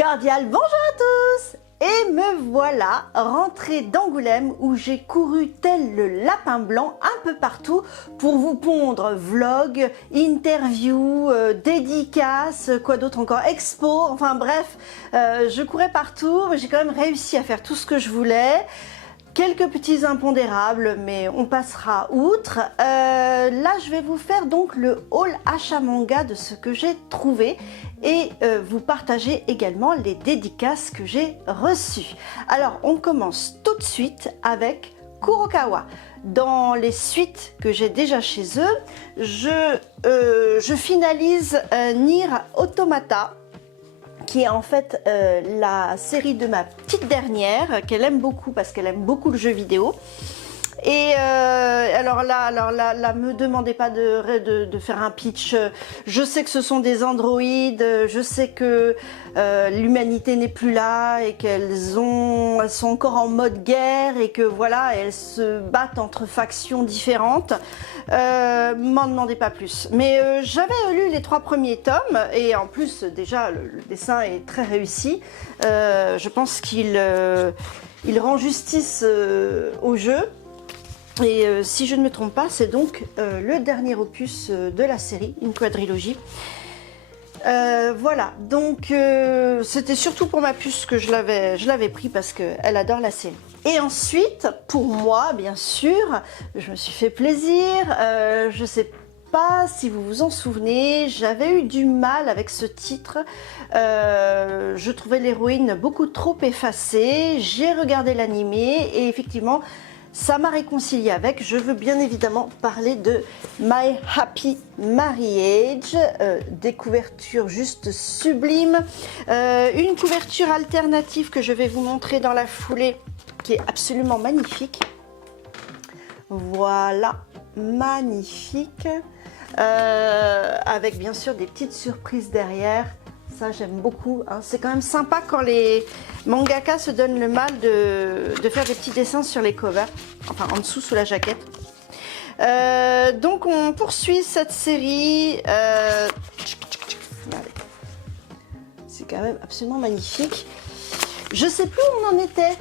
Cordial bonjour à tous! Et me voilà rentrée d'Angoulême où j'ai couru tel le lapin blanc un peu partout pour vous pondre vlog, interview, dédicaces, quoi d'autre encore, expo, enfin bref, je courais partout, mais j'ai quand même réussi à faire tout ce que je voulais. Quelques petits impondérables, mais on passera outre. Là, je vais vous faire donc le haul achat manga de ce que j'ai trouvé et vous partager également les dédicaces que j'ai reçues. Alors, on commence tout de suite avec Kurokawa. Dans les suites que j'ai déjà chez eux, je finalise Nier Automata, qui est en fait la série de ma petite dernière, qu'elle aime beaucoup parce qu'elle aime beaucoup le jeu vidéo. Et alors là, me demandez pas de faire un pitch. Je sais que ce sont des androïdes, je sais que l'humanité n'est plus là et qu'elles sont encore en mode guerre et que voilà, elles se battent entre factions différentes. M'en demandez pas plus. Mais j'avais lu les 3 premiers tomes et en plus déjà le dessin est très réussi. Je pense qu'il rend justice au jeu. Et si je ne me trompe pas, c'est donc le dernier opus de la série, une quadrilogie. Voilà, donc c'était surtout pour ma puce que je l'avais pris parce qu'elle adore la série. Et ensuite, pour moi, bien sûr, je me suis fait plaisir. Je sais pas si vous vous en souvenez, j'avais eu du mal avec ce titre. Je trouvais l'héroïne beaucoup trop effacée. J'ai regardé l'animé et effectivement, ça m'a réconcilié avec. Je veux bien évidemment parler de My Happy Marriage, des couvertures juste sublimes, une couverture alternative que je vais vous montrer dans la foulée, qui est absolument magnifique. Voilà, magnifique, avec bien sûr des petites surprises derrière. Ça j'aime beaucoup, hein. C'est quand même sympa quand les mangaka se donnent le mal de faire des petits dessins sur les covers, enfin en dessous sous la jaquette. Donc on poursuit cette série. C'est quand même absolument magnifique. Je sais plus où on en était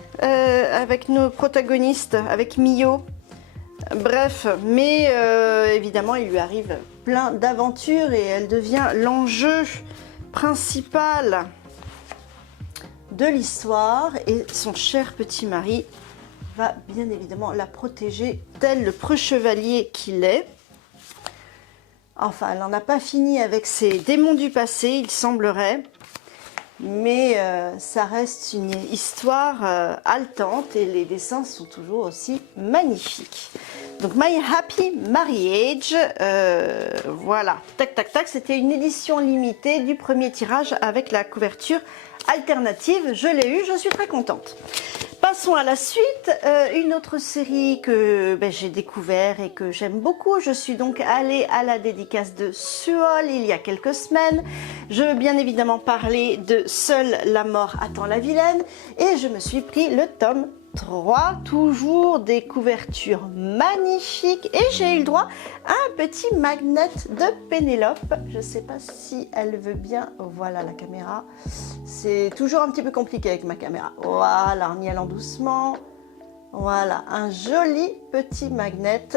avec nos protagonistes, avec Mio. Bref, mais évidemment il lui arrive plein d'aventures et elle devient l'enjeu principal de l'histoire et son cher petit mari va bien évidemment la protéger tel le preux chevalier qu'il est. Enfin, elle n'en a pas fini avec ses démons du passé, il semblerait, mais ça reste une histoire haletante et les dessins sont toujours aussi magnifiques. Donc My Happy Marriage, voilà, tac tac tac, c'était une édition limitée du premier tirage avec la couverture alternative, je l'ai eu, je suis très contente. Passons à la suite, une autre série que j'ai découvert et que j'aime beaucoup. Je suis donc allée à la dédicace de Suol il y a quelques semaines. Je veux bien évidemment parler de Seule la mort attend la vilaine et je me suis pris le tome 3, toujours des couvertures magnifiques et j'ai eu le droit à un petit magnet de Pénélope. Je ne sais pas si elle veut bien, voilà la caméra, c'est toujours un petit peu compliqué avec ma caméra, voilà, en y allant doucement, voilà, un joli petit magnet,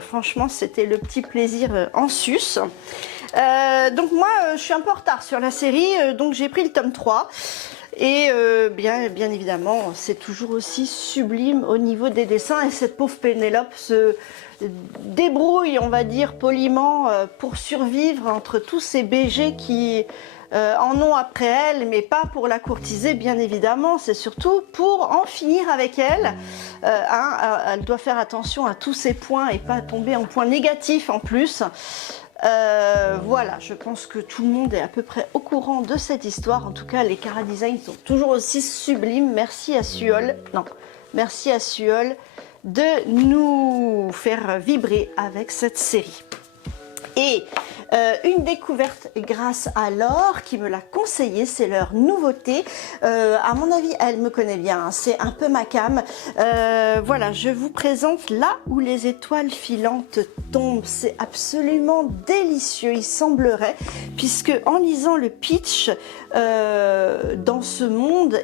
franchement c'était le petit plaisir en sus. Donc moi je suis un peu en retard sur la série, donc j'ai pris le tome 3. Et bien évidemment, c'est toujours aussi sublime au niveau des dessins. Et cette pauvre Pénélope se débrouille, on va dire poliment, pour survivre entre tous ces BG qui en ont après elle, mais pas pour la courtiser, bien évidemment. C'est surtout pour en finir avec elle. Elle doit faire attention à tous ses points et pas tomber en points négatifs en plus. Voilà, je pense que tout le monde est à peu près au courant de cette histoire. En tout cas, les chara-designs sont toujours aussi sublimes. Merci à Suol, merci à Suol de nous faire vibrer avec cette série. Et Une découverte grâce à Laure qui me l'a conseillé, c'est leur nouveauté. À mon avis, elle me connaît bien, hein, c'est un peu ma came. Voilà, je vous présente Là où les étoiles filantes tombent. C'est absolument délicieux, il semblerait, puisque en lisant le pitch, dans ce monde,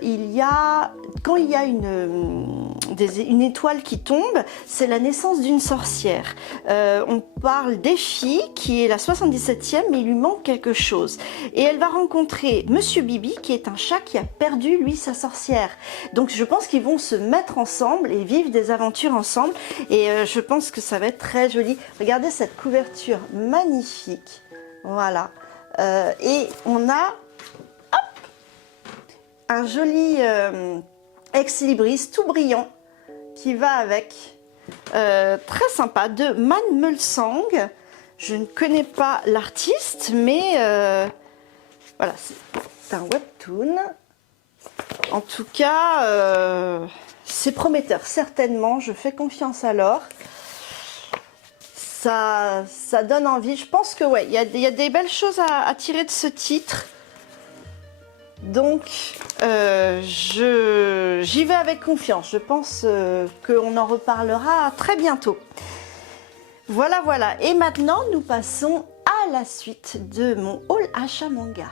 quand il y a une étoile qui tombe, c'est la naissance d'une sorcière. On parle d'Effie, qui est la 77e, mais il lui manque quelque chose. Et elle va rencontrer Monsieur Bibi, qui est un chat qui a perdu, lui, sa sorcière. Donc je pense qu'ils vont se mettre ensemble et vivre des aventures ensemble. Et je pense que ça va être très joli. Regardez cette couverture magnifique. Voilà. Et on a un joli ex-libris tout brillant qui va avec, très sympa, de Man Mulsang. Je ne connais pas l'artiste, mais voilà, c'est un webtoon. En tout cas, c'est prometteur, certainement. Je fais confiance à Laure. Ça donne envie. Je pense que ouais, il y a des belles choses à tirer de ce titre. Donc, j'y vais avec confiance. Je pense qu'on en reparlera très bientôt. Voilà, voilà. Et maintenant, nous passons à la suite de mon haul achat manga.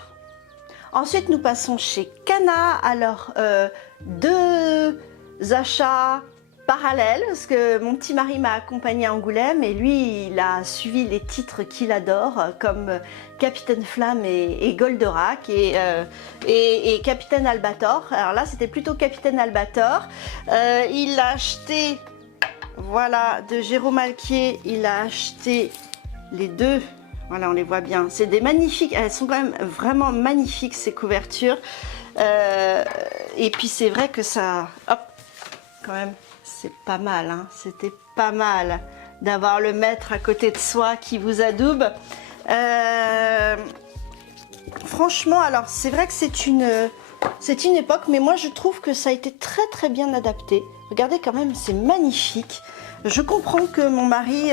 Ensuite, nous passons chez Kana. Alors, deux achats parallèle, parce que mon petit mari m'a accompagné à Angoulême et lui il a suivi les titres qu'il adore comme Capitaine Flamme et Goldorak et Capitaine Albator. Alors là c'était plutôt Capitaine Albator. Il a acheté, voilà, de Jérôme Alquier, il a acheté les deux. Voilà, on les voit bien, c'est des magnifiques, elles sont quand même vraiment magnifiques ces couvertures. Et puis c'est vrai que ça, hop, quand même, c'est pas mal, hein. C'était pas mal d'avoir le maître à côté de soi qui vous adoube. Franchement, alors c'est vrai que c'est une époque, mais moi je trouve que ça a été très très bien adapté. Regardez quand même, c'est magnifique. Je comprends que mon mari,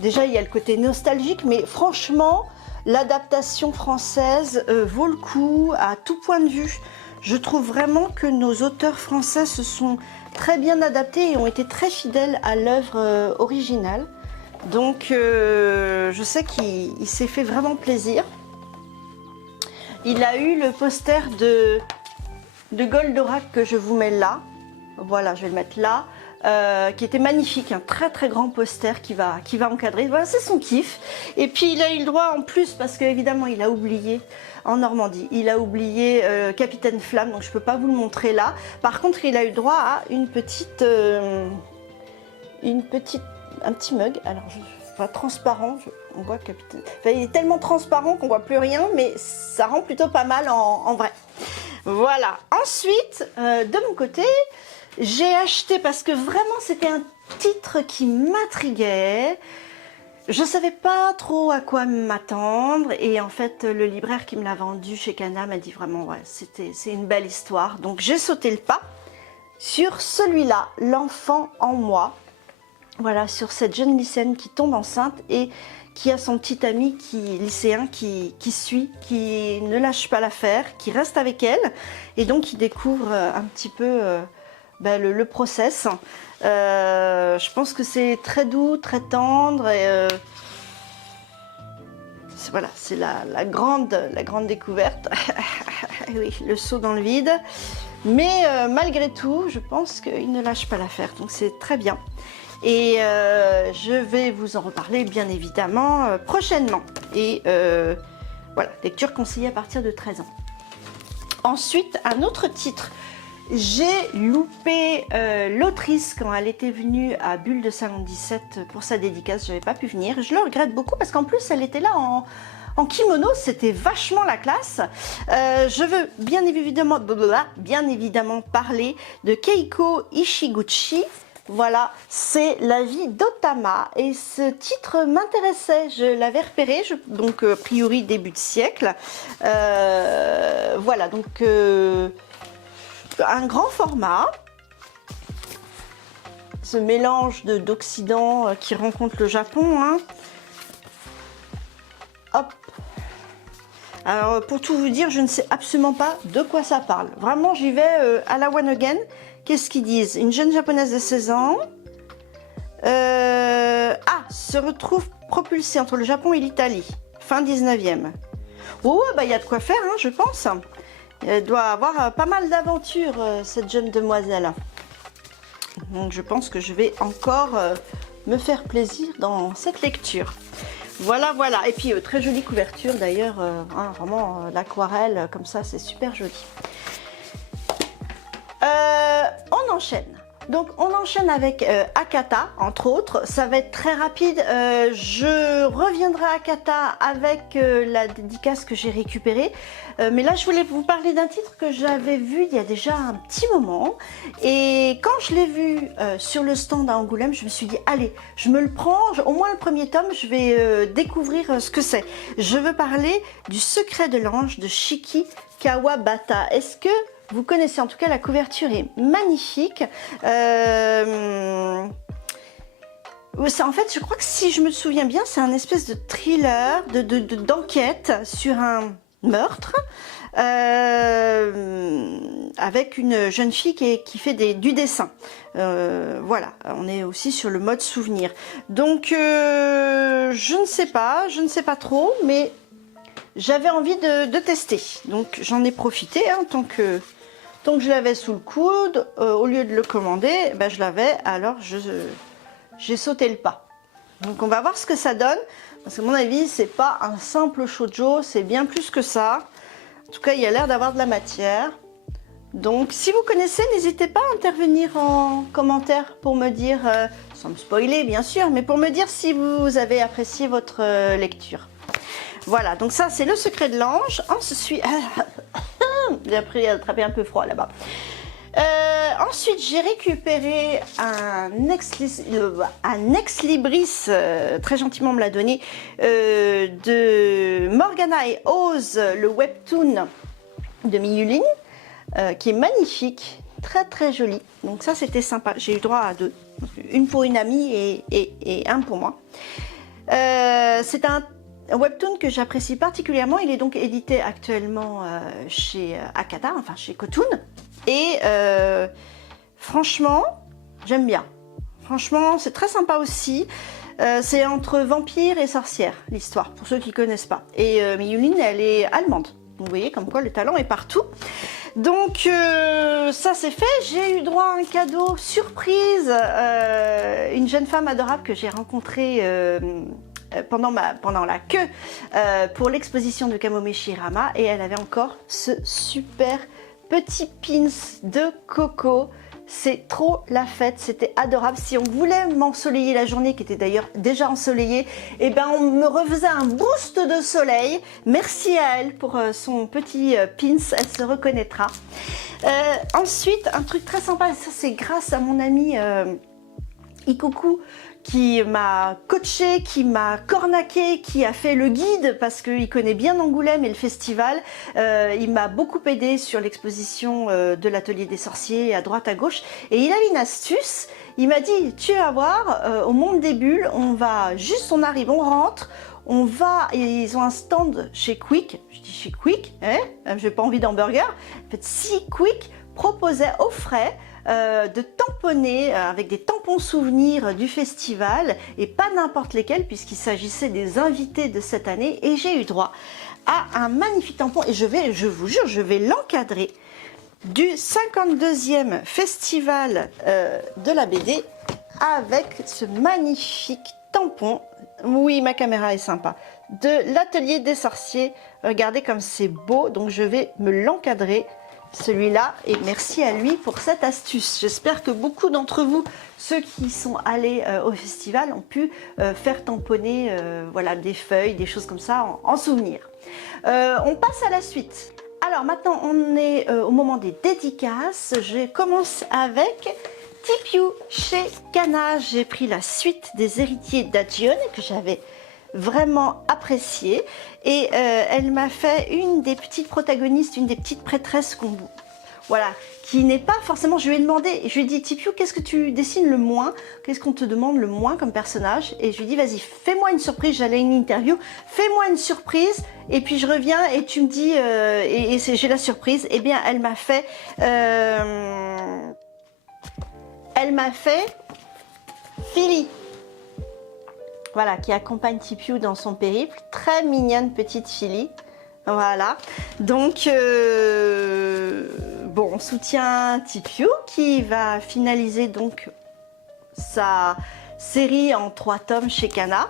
déjà il y a le côté nostalgique, mais franchement, l'adaptation française vaut le coup à tout point de vue. Je trouve vraiment que nos auteurs français se sont très bien adaptés et ont été très fidèles à l'œuvre originale. Donc je sais qu'il s'est fait vraiment plaisir. Il a eu le poster de Goldorak que je vous mets là. Voilà, je vais le mettre là. Qui était magnifique, un très très grand poster qui va encadrer. Voilà, c'est son kiff. Et puis il a eu le droit en plus, parce qu'évidemment il a oublié en Normandie, il a oublié Capitaine Flamme, donc je peux pas vous le montrer là. Par contre il a eu droit à un petit mug. Alors enfin, transparent, on voit Capitaine. Enfin, il est tellement transparent qu'on voit plus rien, mais ça rend plutôt pas mal en vrai. Voilà. Ensuite, de mon côté, j'ai acheté, parce que vraiment c'était un titre qui m'intriguait. Je savais pas trop à quoi m'attendre et en fait le libraire qui me l'a vendu chez Kana m'a dit vraiment ouais, c'est une belle histoire. Donc j'ai sauté le pas sur celui-là, L'enfant en moi. Voilà, sur cette jeune lycéenne qui tombe enceinte et qui a son petit ami lycéen qui suit, qui ne lâche pas l'affaire, qui reste avec elle et donc qui découvre un petit peu le process. Je pense que c'est très doux, très tendre et voilà, c'est la grande découverte. Oui, le saut dans le vide. Mais malgré tout, je pense qu'il ne lâche pas l'affaire, donc c'est très bien. Et je vais vous en reparler bien évidemment prochainement. Et voilà, lecture conseillée à partir de 13 ans. Ensuite, un autre titre. J'ai loupé l'autrice quand elle était venue à Bulle de Salon 17 pour sa dédicace. Je n'avais pas pu venir. Je le regrette beaucoup parce qu'en plus, elle était là en kimono. C'était vachement la classe. Je veux bien évidemment parler de Keiko Ishiguchi. Voilà, c'est la vie d'Otama et ce titre m'intéressait, je l'avais repéré, donc a priori début de siècle. Voilà, donc un grand format, ce mélange d'Occident qui rencontre le Japon, hein. Hop. Alors, pour tout vous dire, je ne sais absolument pas de quoi ça parle. Vraiment, j'y vais à la one again. Qu'est-ce qu'ils disent? Une jeune japonaise de 16 ans se retrouve propulsée entre le Japon et l'Italie. Fin 19e. Oh, bah, il y a de quoi faire, hein, je pense. Elle doit avoir pas mal d'aventures, cette jeune demoiselle. Donc, je pense que je vais encore me faire plaisir dans cette lecture. Voilà, voilà. Et puis, très jolie couverture d'ailleurs. Hein, vraiment, l'aquarelle, comme ça, c'est super joli. On enchaîne. Donc, on enchaîne avec Akata, entre autres. Ça va être très rapide. Je reviendrai à Akata avec la dédicace que j'ai récupérée. Mais là, je voulais vous parler d'un titre que j'avais vu il y a déjà un petit moment. Et quand je l'ai vu sur le stand à Angoulême, je me suis dit, allez, je me le prends. Au moins le premier tome, je vais découvrir ce que c'est. Je veux parler du Secret de l'Ange de Shiki Kawabata. Est-ce que vous connaissez? En tout cas, la couverture est magnifique. En fait, je crois que si je me souviens bien, c'est un espèce de thriller, d'enquête sur un meurtre, avec une jeune fille qui fait du dessin. Voilà, on est aussi sur le mode souvenir. Donc, je ne sais pas trop, mais j'avais envie de tester. Donc, j'en ai profité, hein, tant que je l'avais sous le coude, au lieu de le commander, ben, je l'avais, alors j'ai sauté le pas. Donc on va voir ce que ça donne, parce que à mon avis, c'est pas un simple shoujo, c'est bien plus que ça. En tout cas, il y a l'air d'avoir de la matière. Donc si vous connaissez, n'hésitez pas à intervenir en commentaire pour me dire, sans me spoiler bien sûr, mais pour me dire si vous avez apprécié votre lecture. Voilà, donc ça c'est le Secret de l'Ange. Ensuite, j'ai appris à attraper un peu froid là-bas. Ensuite, j'ai récupéré un ex libris, très gentiment me l'a donné, de Morgana et Oz, le webtoon de Miyulin, qui est magnifique, très très joli. Donc ça, c'était sympa. J'ai eu droit à deux, une pour une amie et un pour moi. C'est un webtoon que j'apprécie particulièrement. Il est donc édité actuellement chez Akata, enfin chez Kotun. Et franchement, j'aime bien. Franchement, c'est très sympa aussi. C'est entre vampire et sorcière, l'histoire, pour ceux qui ne connaissent pas. Et Miyulin, elle est allemande. Vous voyez comme quoi le talent est partout. Donc ça c'est fait. J'ai eu droit à un cadeau surprise. Une jeune femme adorable que j'ai rencontrée pendant la queue pour l'exposition de Kamome Shirama, et elle avait encore ce super petit pins de coco. C'est trop la fête, c'était adorable. Si on voulait m'ensoleiller la journée, qui était d'ailleurs déjà ensoleillée, et ben on me refaisait un boost de soleil. Merci à elle pour son petit pins, elle se reconnaîtra. Ensuite, un truc très sympa, et ça c'est grâce à mon ami Ikoku, qui m'a coaché, qui m'a cornaqué, qui a fait le guide parce qu'il connaît bien Angoulême et le festival. Il m'a beaucoup aidé sur l'exposition de l'atelier des sorciers à droite à gauche, et il a une astuce. Il m'a dit, tu vas voir, au monde des bulles, on arrive, on rentre, on va, et ils ont un stand chez Quick. Je dis chez Quick, hein, j'ai pas envie d'hamburger. En fait, si Quick proposait, offrait de tamponner avec des tampons souvenirs du festival, et pas n'importe lesquels, puisqu'il s'agissait des invités de cette année, et j'ai eu droit à un magnifique tampon, et je vous jure, je vais l'encadrer, du 52e festival de la BD, avec ce magnifique tampon. Oui, ma caméra est sympa, de l'atelier des sorciers. Regardez comme c'est beau, donc je vais me l'encadrer, celui-là, et merci à lui pour cette astuce. J'espère que beaucoup d'entre vous, ceux qui sont allés au festival, ont pu faire tamponner voilà, des feuilles, des choses comme ça en souvenir. On passe à la suite. Alors maintenant, on est au moment des dédicaces. Je commence avec Tipiu chez Kana. J'ai pris la suite des héritiers d'Ajion, que j'avais vraiment apprécié, et elle m'a fait une des petites protagonistes, une des petites prêtresses voilà, qui n'est pas forcément, je lui ai demandé, je lui ai dit, Tipiou, qu'est-ce que tu dessines le moins? Qu'est-ce qu'on te demande le moins comme personnage? Et je lui ai dit, vas-y, fais-moi une surprise, j'allais à une interview, fais-moi une surprise, et puis je reviens et tu me dis, j'ai la surprise. Eh bien, elle m'a fait Philly. Voilà, qui accompagne Tipiou dans son périple. Très mignonne petite Philly. Voilà. Donc, bon, on soutient Tipiou qui va finaliser donc sa série en 3 tomes chez Kana.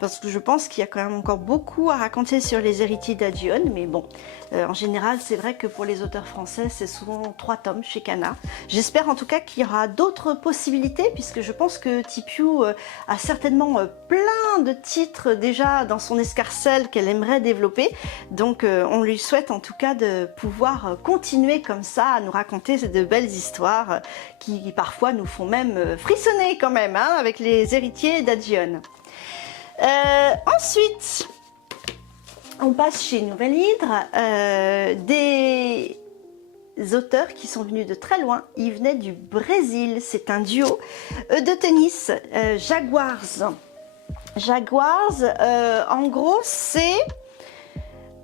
Parce que je pense qu'il y a quand même encore beaucoup à raconter sur les héritiers d'Adion. Mais bon, en général, c'est vrai que pour les auteurs français, c'est souvent 3 tomes chez Kana. J'espère en tout cas qu'il y aura d'autres possibilités, puisque je pense que Tipiou a certainement plein de titres déjà dans son escarcelle qu'elle aimerait développer. Donc on lui souhaite en tout cas de pouvoir continuer comme ça à nous raconter de belles histoires qui parfois nous font même frissonner quand même, hein, avec les héritiers d'Adion. Ensuite, on passe chez Nouvelle Hydre, des auteurs qui sont venus de très loin. Ils venaient du Brésil. C'est un duo de tennis, Jaguars. Jaguars, en gros, c'est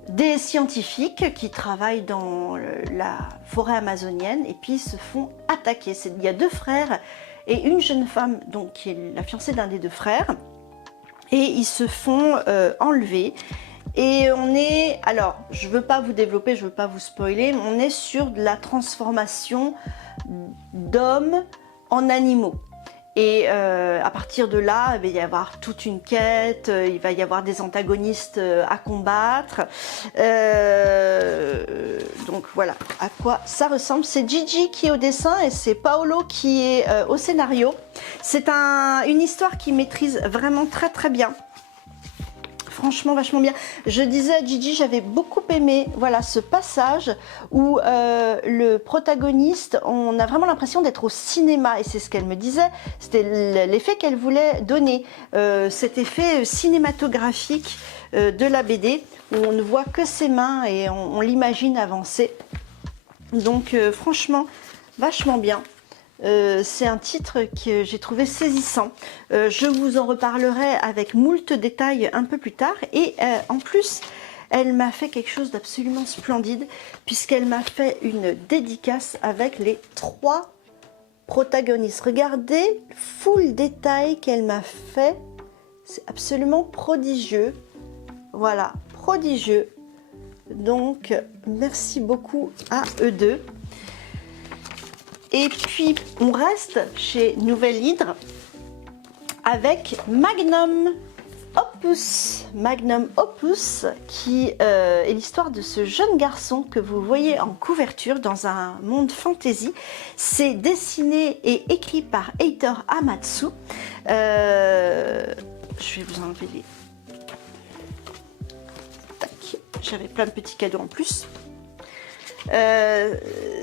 des scientifiques qui travaillent dans la forêt amazonienne et puis se font attaquer. Il y a 2 frères et une jeune femme, donc qui est la fiancée d'un des 2 frères. Et ils se font enlever. Et on est, alors je ne veux pas vous développer, je ne veux pas vous spoiler, mais on est sur de la transformation d'hommes en animaux. Et à partir de là, il va y avoir toute une quête, il va y avoir des antagonistes à combattre. Donc voilà à quoi ça ressemble. C'est Gigi qui est au dessin et c'est Paolo qui est au scénario. C'est une histoire qu'il maîtrise vraiment très très bien. Franchement vachement bien. Je disais à Gigi, j'avais beaucoup aimé voilà, ce passage où le protagoniste, on a vraiment l'impression d'être au cinéma et c'est ce qu'elle me disait, c'était l'effet qu'elle voulait donner, cet effet cinématographique de la BD où on ne voit que ses mains et on l'imagine avancer. Donc franchement vachement bien. C'est un titre que j'ai trouvé saisissant. Je vous en reparlerai avec moult détails un peu plus tard. Et en plus, elle m'a fait quelque chose d'absolument splendide puisqu'elle m'a fait une dédicace avec les 3 protagonistes. Regardez, full détail qu'elle m'a fait. C'est absolument prodigieux. Voilà, prodigieux. Donc, merci beaucoup à eux deux. Et puis, on reste chez Nouvelle Hydre avec Magnum Opus. Magnum Opus, qui est l'histoire de ce jeune garçon que vous voyez en couverture dans un monde fantasy. C'est dessiné et écrit par Heitor Amatsu. Je vais vous enlever les... Tac. J'avais plein de petits cadeaux en plus.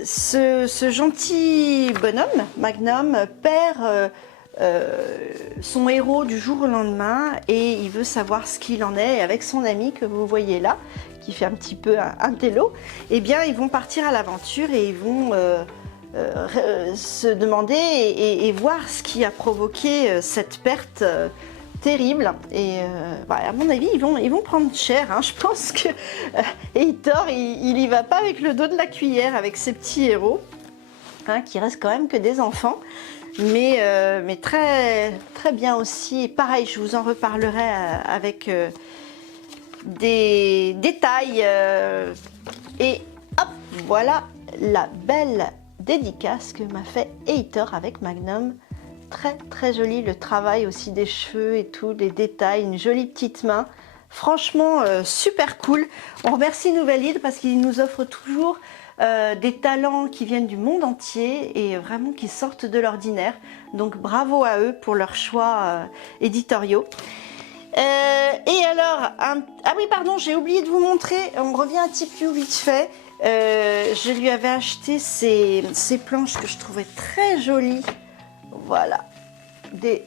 Ce gentil bonhomme, Magnum, perd son héros du jour au lendemain et il veut savoir ce qu'il en est. Et avec son ami que vous voyez là, qui fait un petit peu un télo, eh bien ils vont partir à l'aventure et ils vont se demander et voir ce qui a provoqué cette perte terrible. Et à mon avis ils vont prendre cher, hein. Je pense que Heitor il y va pas avec le dos de la cuillère avec ses petits héros, hein, qui restent quand même que des enfants, mais très très bien aussi. Et pareil, je vous en reparlerai avec des détails. Et hop, voilà la belle dédicace que m'a fait Heitor avec Magnum. Très très joli, le travail aussi des cheveux et tout, les détails, une jolie petite main. Franchement, super cool. On remercie Nouvelle Hydre parce qu'ils nous offrent toujours des talents qui viennent du monde entier et vraiment qui sortent de l'ordinaire. Donc bravo à eux pour leurs choix éditoriaux. Et alors, ah oui pardon, j'ai oublié de vous montrer, on revient à Tipiou vite fait. Je lui avais acheté ces planches que je trouvais très jolies. Voilà, des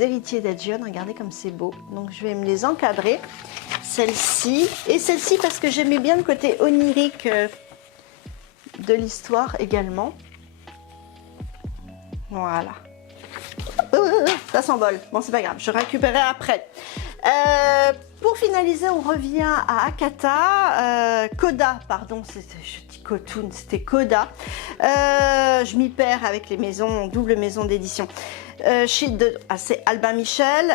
héritiers d'Adion, regardez comme c'est beau. Donc je vais me les encadrer, celle-ci et celle-ci parce que j'aimais bien le côté onirique de l'histoire également. Voilà. Ça s'envole. Bon, c'est pas grave, je récupérerai après. Pour finaliser, on revient à Akata. Coda, pardon, je dis Kotun, c'était Coda. Je m'y perds avec les maisons, double maison d'édition. C'est Albin Michel.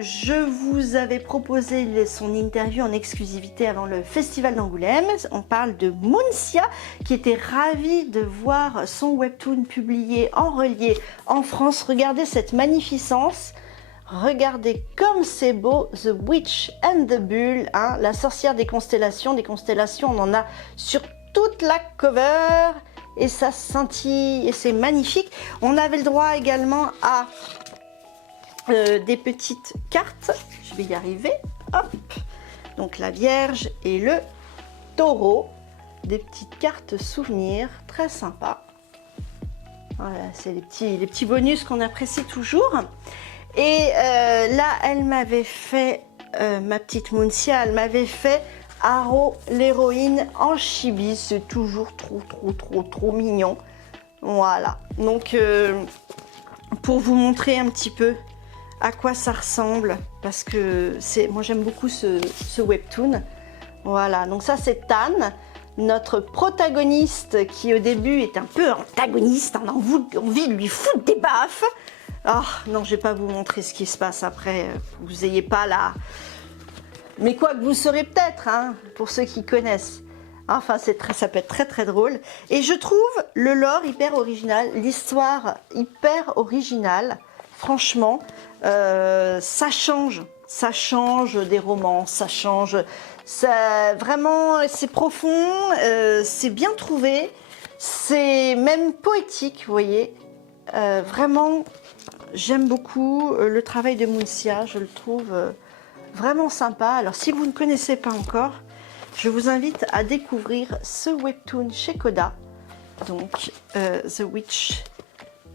Je vous avais proposé son interview en exclusivité avant le festival d'Angoulême. On parle de Mounsia qui était ravie de voir son webtoon publié en relié en France. Regardez cette magnificence. Regardez comme c'est beau, The Witch and the Bull, hein, la sorcière des constellations. Des constellations, on en a sur toute la cover. Et ça scintille et c'est magnifique. On avait le droit également à des petites cartes. Je vais y arriver. Hop. Donc la Vierge et le Taureau. Des petites cartes souvenirs très sympas. Voilà, c'est les petits bonus qu'on apprécie toujours. Et là, elle m'avait fait, ma petite Mounsia, elle m'avait fait Aro, l'héroïne en chibi. C'est toujours trop mignon. Voilà. Donc, pour vous montrer un petit peu à quoi ça ressemble, parce que moi j'aime beaucoup ce webtoon. Voilà. Donc ça, c'est Tan, notre protagoniste qui au début est un peu antagoniste. On a envie de lui foutre des baffes. Oh, non, je vais pas vous montrer ce qui se passe après. Vous n'ayez pas la... Mais quoi que vous saurez peut-être, hein, pour ceux qui connaissent. Enfin, ça peut être très drôle. Et je trouve le lore hyper original, l'histoire hyper originale. Franchement, ça change des romans, ça change. Vraiment, c'est profond, c'est bien trouvé, c'est même poétique, vous voyez. Vraiment, j'aime beaucoup le travail de Mounsia, je le trouve... vraiment sympa. Alors si vous ne connaissez pas encore, je vous invite à découvrir ce webtoon chez Coda. Donc The Witch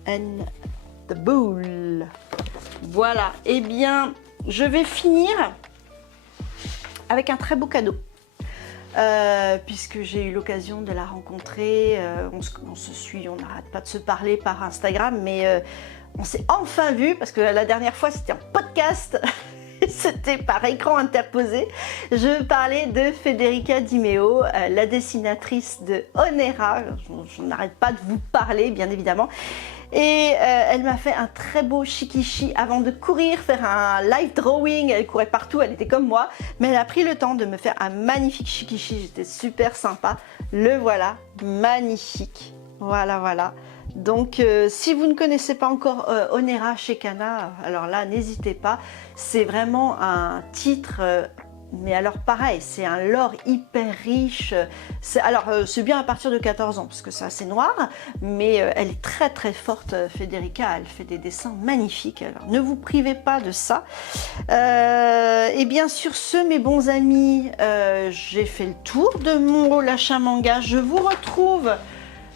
and the Bull. Voilà, et bien je vais finir avec un très beau cadeau. Puisque j'ai eu l'occasion de la rencontrer, on se suit, on n'arrête pas de se parler par Instagram, mais on s'est enfin vu parce que la dernière fois c'était en podcast. C'était par écran interposé. Je parlais de Federica Di Meo, la dessinatrice de Onera. Je n'arrête pas de vous parler, bien évidemment. Et elle m'a fait un très beau shikishi avant de courir, faire un live drawing. Elle courait partout, elle était comme moi. Mais elle a pris le temps de me faire un magnifique shikishi. J'étais super sympa. Le voilà, magnifique. Voilà. Donc, si vous ne connaissez pas encore Onera chez Kana, alors là, n'hésitez pas. C'est vraiment un titre, mais alors pareil, c'est un lore hyper riche. C'est bien à partir de 14 ans, parce que c'est assez noir, mais elle est très forte, Federica. Elle fait des dessins magnifiques. Alors, ne vous privez pas de ça. Et bien, sur ce, mes bons amis, j'ai fait le tour de mon Olachin Manga. Je vous retrouve...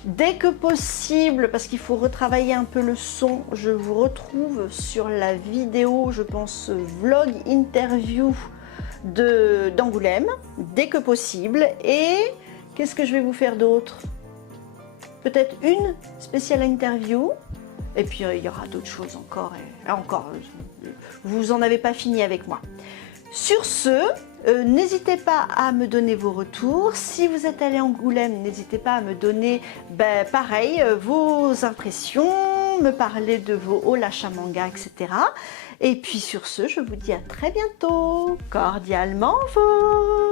dès que possible, parce qu'il faut retravailler un peu le son, je vous retrouve sur la vidéo, je pense, vlog interview d'Angoulême, dès que possible. Et qu'est-ce que je vais vous faire d'autre? Peut-être une spéciale interview. Et puis il y aura d'autres choses encore. Et encore, vous en avez pas fini avec moi. Sur ce, n'hésitez pas à me donner vos retours. Si vous êtes allé à Angoulême, n'hésitez pas à me donner, pareil, vos impressions, me parler de vos Olachin Manga, etc. Et puis sur ce, je vous dis à très bientôt. Cordialement vôtre.